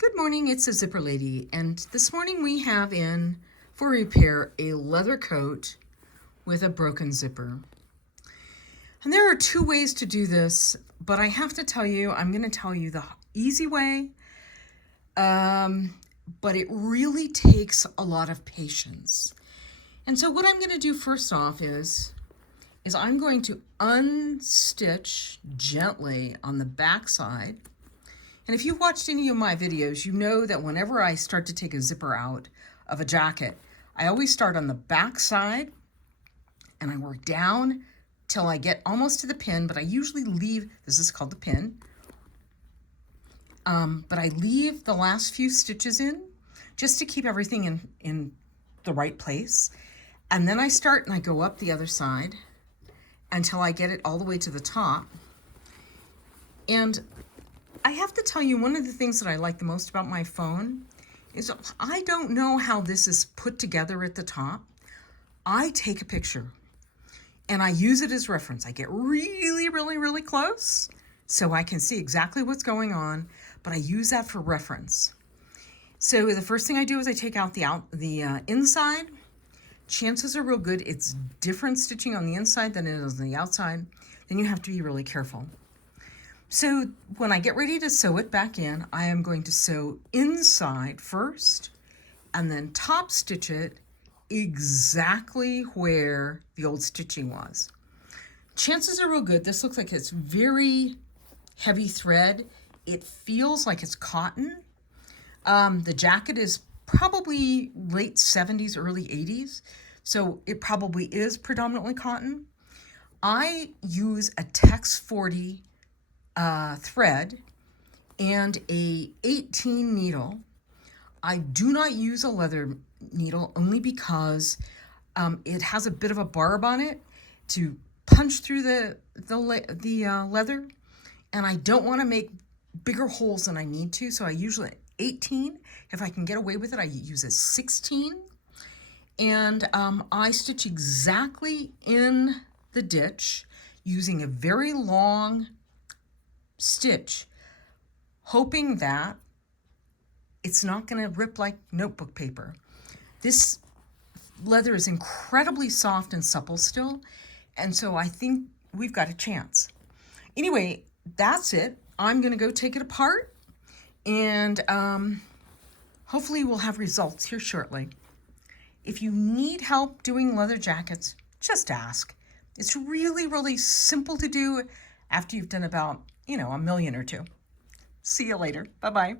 Good morning, it's the Zipper Lady, and this morning we have in for repair a leather coat with a broken zipper. And there are two ways to do this, but I have to tell you, I'm going to tell you the easy way, but it really takes a lot of patience. And so what I'm going to do first off is I'm going to unstitch gently on the back side. And if you've watched any of my videos, you know that whenever I start to take a zipper out of a jacket, I always start on the back side and I work down till I get almost to the pin, but I usually leave, this is called the pin, but I leave the last few stitches in just to keep everything in the right place. And then I start and I go up the other side until I get it all the way to the top. And I have to tell you, one of the things that I like the most about my phone is I don't know how this is put together at the top. I take a picture and I use it as reference. I get really close so I can see exactly what's going on, but I use that for reference. So the first thing I do is I take out the inside. Chances are real good it's different stitching on the inside than it is on the outside. Then you have to be really careful. So when I get ready to sew it back in, I am going to sew inside first and then top stitch it exactly where the old stitching was. Chances are real good. This looks like it's very heavy thread. It feels like it's cotton. The jacket is probably late 70s, early 80s. So it probably is predominantly cotton. I use a Tex 40 thread and a 18 needle. I do not use a leather needle only because it has a bit of a barb on it to punch through the leather, and I don't want to make bigger holes than I need to, so I usually 18. If I can get away with it, I use a 16, and I stitch exactly in the ditch using a very long stitch, hoping that it's not going to rip like notebook paper. This leather is incredibly soft and supple still, and so I think we've got a chance. Anyway, that's it. I'm going to go take it apart, and hopefully we'll have results here shortly. If you need help doing leather jackets, just ask. It's really simple to do after you've done about, a million or two. See you later. Bye-bye.